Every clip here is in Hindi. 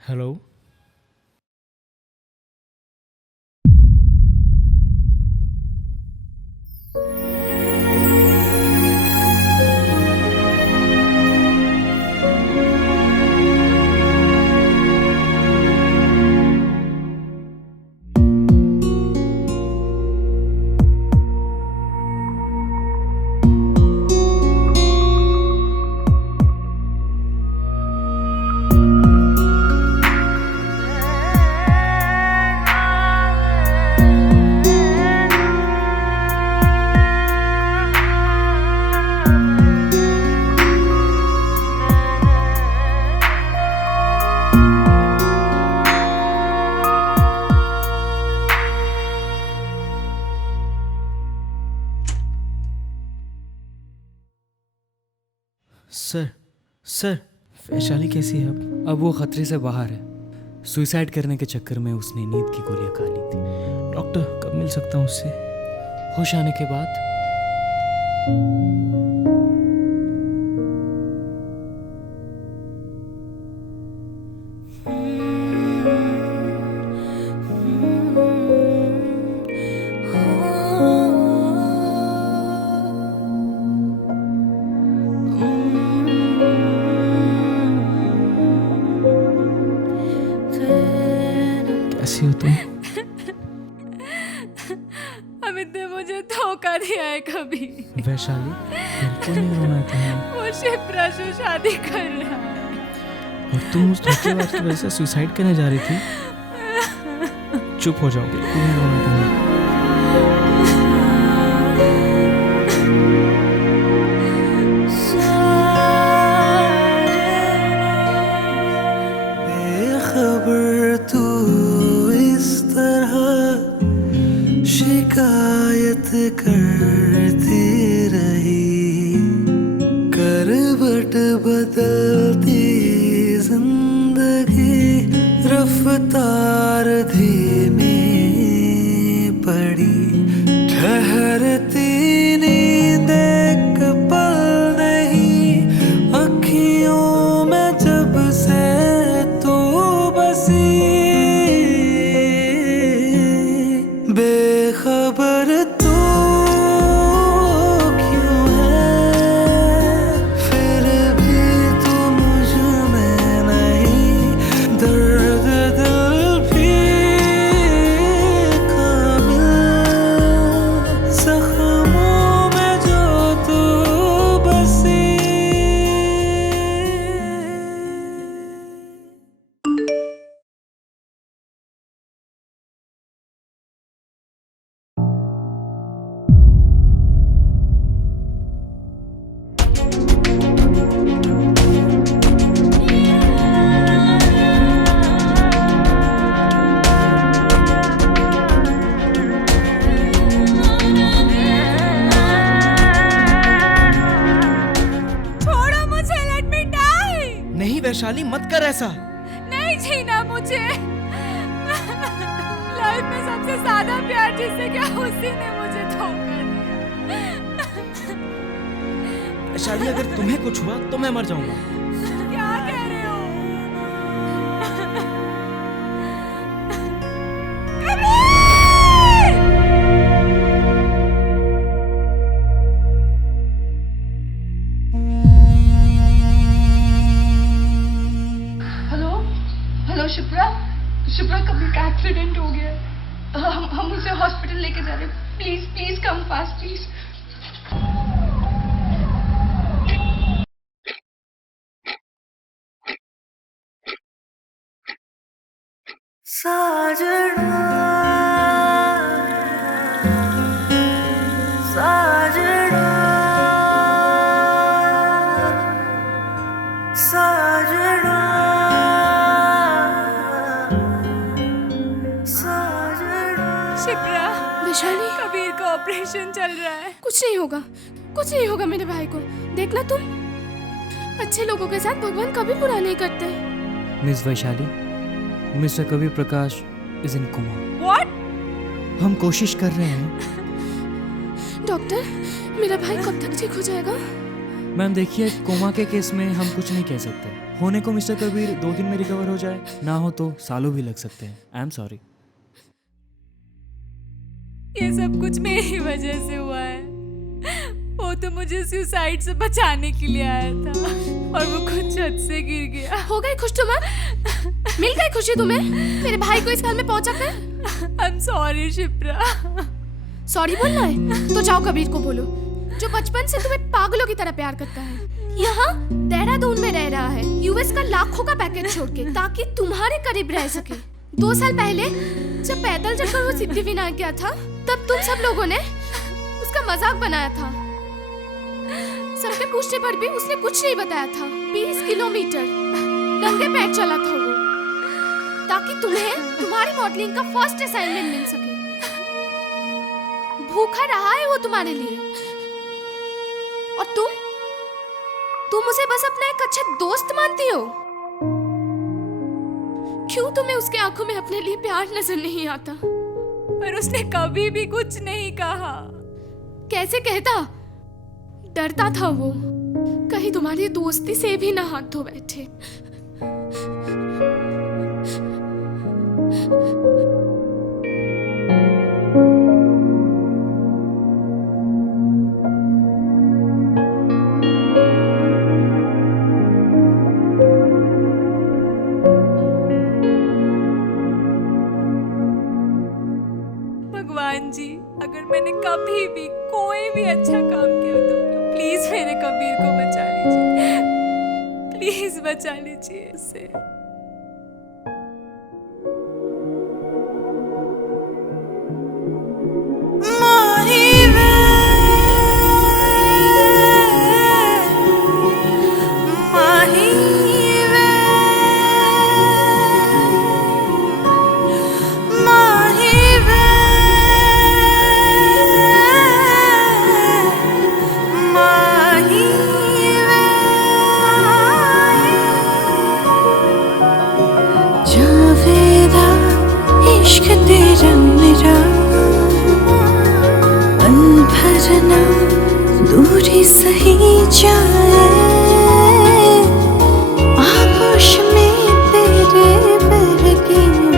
हेलो। सर सर वैशाली कैसी है अब? वो खतरे से बाहर है। सुसाइड करने के चक्कर में उसने नींद की गोलियां खा ली थी। डॉक्टर कब मिल सकता हूँ उससे? होश आने के बाद। कैसी हो तुम? अमित ने मुझे धोखा दिया है कभी। वैशाली बिल्कुल नहीं रोना है तुम्हें। वो शिप्रा से शादी कर रहा है। और तुम उस धोखेबाज की वजह से सुसाइड करने जा रही थी। चुप हो जाओ, बिल्कुल नहीं रोना तुम्हें। बेखबर तू इस तरह शिकायत करती रही, करवट बदलती जिंदगी रफ्तार धीमी पड़ी, ठहरती नींद एक पल नहीं अखियों में जब से तू बसी, बेखबर तू क्यों है, फिर भी तू मुझ में नहीं, दर्द दिल भी काबिल, जख्मों में जो तू बसी। छोड़ो मुझे, लेट मी डाई। नहीं वैशाली, मत कर ऐसा। नहीं जीना मुझे। लाइफ में सबसे ज्यादा प्यार जिससे क्या उसी ने मुझे धोखा दिया। वैशाली अगर तुम्हें कुछ हुआ तो मैं मर जाऊंगा। क्या कह रहे हो? कबीर! हेलो हेलो शिप्रा, शिप्रा कबीर का एक्सीडेंट हो गया है। हम उसे हॉस्पिटल लेके जा रहे हैं। Please please come fast please. साजना साजना साजना साजना। शिप्रा, वैशाली, कबीर का ऑपरेशन चल रहा है। कुछ नहीं होगा, कुछ नहीं होगा मेरे भाई को। देखना तुम, अच्छे लोगों के साथ भगवान कभी बुरा नहीं करते। Miss Vaishali, Mister Kabir Prakash is in coma. What? हम कोशिश कर रहे हैं। डॉक्टर, मेरा भाई कब तक ठीक हो जाएगा? मैम देखिए, कोमा के केस में हम कुछ नहीं कह सकते। होने को मिस्टर कबीर 2 दिन में रिकवर हो जाए, ना हो तो सालों भी लग सकते हैं। I am sorry. ये सब कुछ मेरी वजह से हुआ है। वो तो मुझे सुसाइड से बचाने के लिए आया था और वो खुद छत से गिर गया। हो गई खुश तुम्हें? मिल गई खुशी तुम्हें मेरे भाई को इस घर में पहुंचा कर? I am sorry Shipra. Sorry बोलना है तो जाओ कबीर को बोलो, जो बचपन से तुम्हें पागलों की तरह प्यार करता है। यहाँ देहरादून में रह रहा है यूएस का लाखों का पैकेज छोड़ के, ताकि तुम्हारे करीब रह सके। 2 साल पहले जब पैदल चलकर वो सिद्धिविनायक गया था, तब तुम सब लोगों ने उसका मजाक बनाया था। सबके पूछने पर भी उसने कुछ नहीं बताया था। 20 किलोमीटर नंगे पैर चला था वो, ताकि तुम्हें तुम्हारी मॉडलिंग का फर्स्ट असाइनमेंट मिल सके। भूखा रहा है वो तुम्हारे लिए, और तुम उसे बस अपना एक अच्छा दोस्त मानती हो। क्यों तुम्हें उसके आंखों में अपने लिए प्यार नजर नहीं आता? पर उसने कभी भी कुछ नहीं कहा। कैसे कहता? डरता था वो, कहीं तुम्हारी दोस्ती से भी ना हाथ धो बैठे। भगवान जी, अगर मैंने कभी भी कोई भी अच्छा काम किया तो प्लीज मेरे कबीर को बचा लीजिए। प्लीज बचा लीजिए उसे। दूरी सही जाए, आगोश में तेरे बहकी हूँ,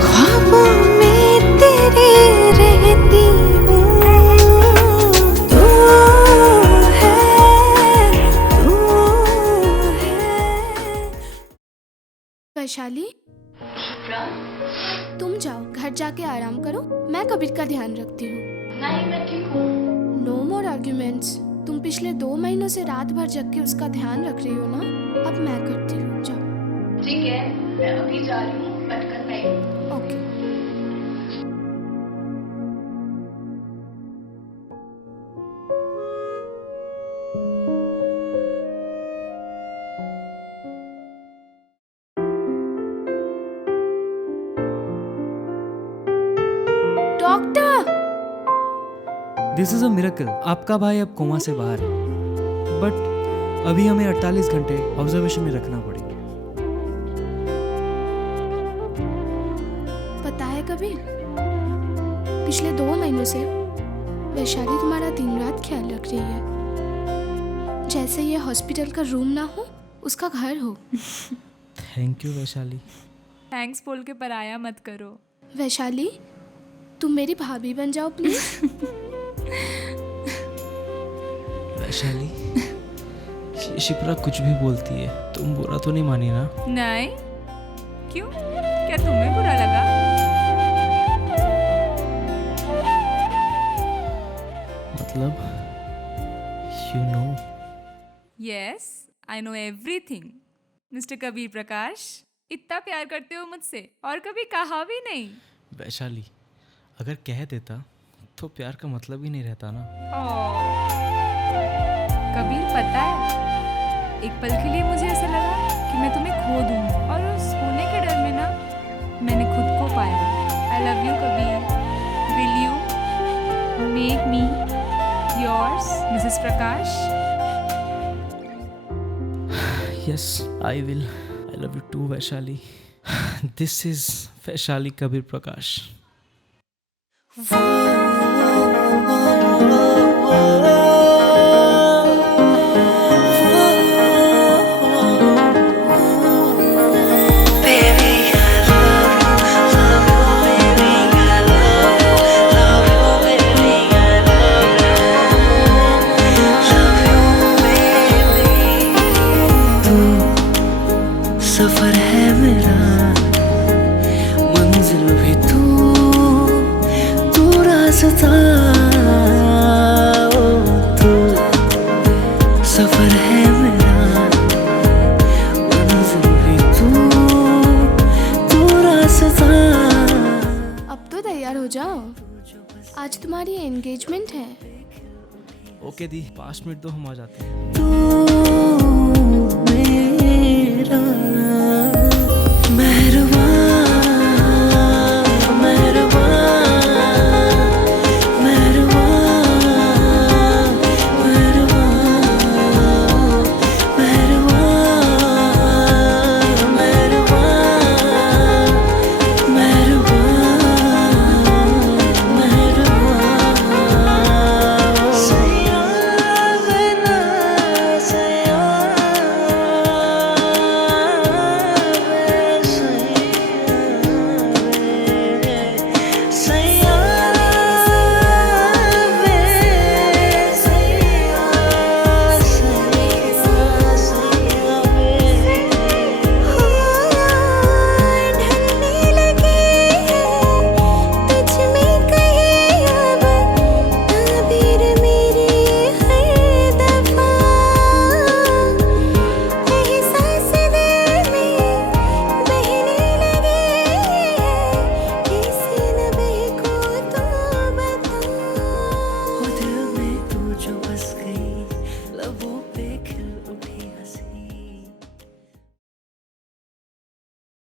ख्वाबों में तेरे रहती हूँ। तू है। वैशाली, तुम जाओ घर जाके आराम करो, मैं कबीर का ध्यान रखती हूँ। नहीं, मैं ठीक हूँ। नो मोर आर्ग्यूमेंट्स। तुम पिछले 2 महीनों से रात भर जग के उसका ध्यान रख रही हो ना, अब मैं करती हूँ। जाओ। ठीक है, मैं अभी जा रही हूँ, बट कल मैं okay. Doctor, this is a miracle. आपका भाई अब कोमा से बाहर है, बट अभी हमें 48 घंटे ऑब्जर्वेशन में रखना पड़ेगा। पता है कबीर, पिछले 2 महीनों से वैशाली तुम्हारा दिन रात ख्याल रख रही है, जैसे ये हॉस्पिटल का रूम ना हो, उसका घर हो। Thank you Vaishali. थैंक्स बोल के पराया मत करो। वैशाली, तुम मेरी भाभी बन जाओ प्लीज। वैशाली, शिप्रा कुछ भी बोलती है, तुम बुरा तो नहीं मानी ना? नहीं, क्यों? क्या तुम्हें बुरा लगा? मतलब you know. Yes, I know everything. Mister Kabir Prakash, इतना प्यार करते हो मुझसे और कभी कहा भी नहीं। वैशाली, अगर कह देता तो प्यार का मतलब ही नहीं रहता ना। कबीर, पता है, एक पल के लिए मुझे ऐसा लगा कि मैं तुम्हें खो दूँ, और उस खोने के डर में ना मैंने खुद को पाया। I love you Kabir. Will you make me yours, Mrs Prakash? Yes, I will. I love you too Vaishali. This is Vaishali Kabir Prakash. सफर है मेरा, मंजिल भी तू रास्ता, ओ तू सफर है मेरा, मंजिल भी तू रास्ता। अब तो तैयार हो जाओ, आज तुम्हारी एंगेजमेंट है। ओके दी, 5 मिनट दो, हम आ जाते हैं। तू मेरा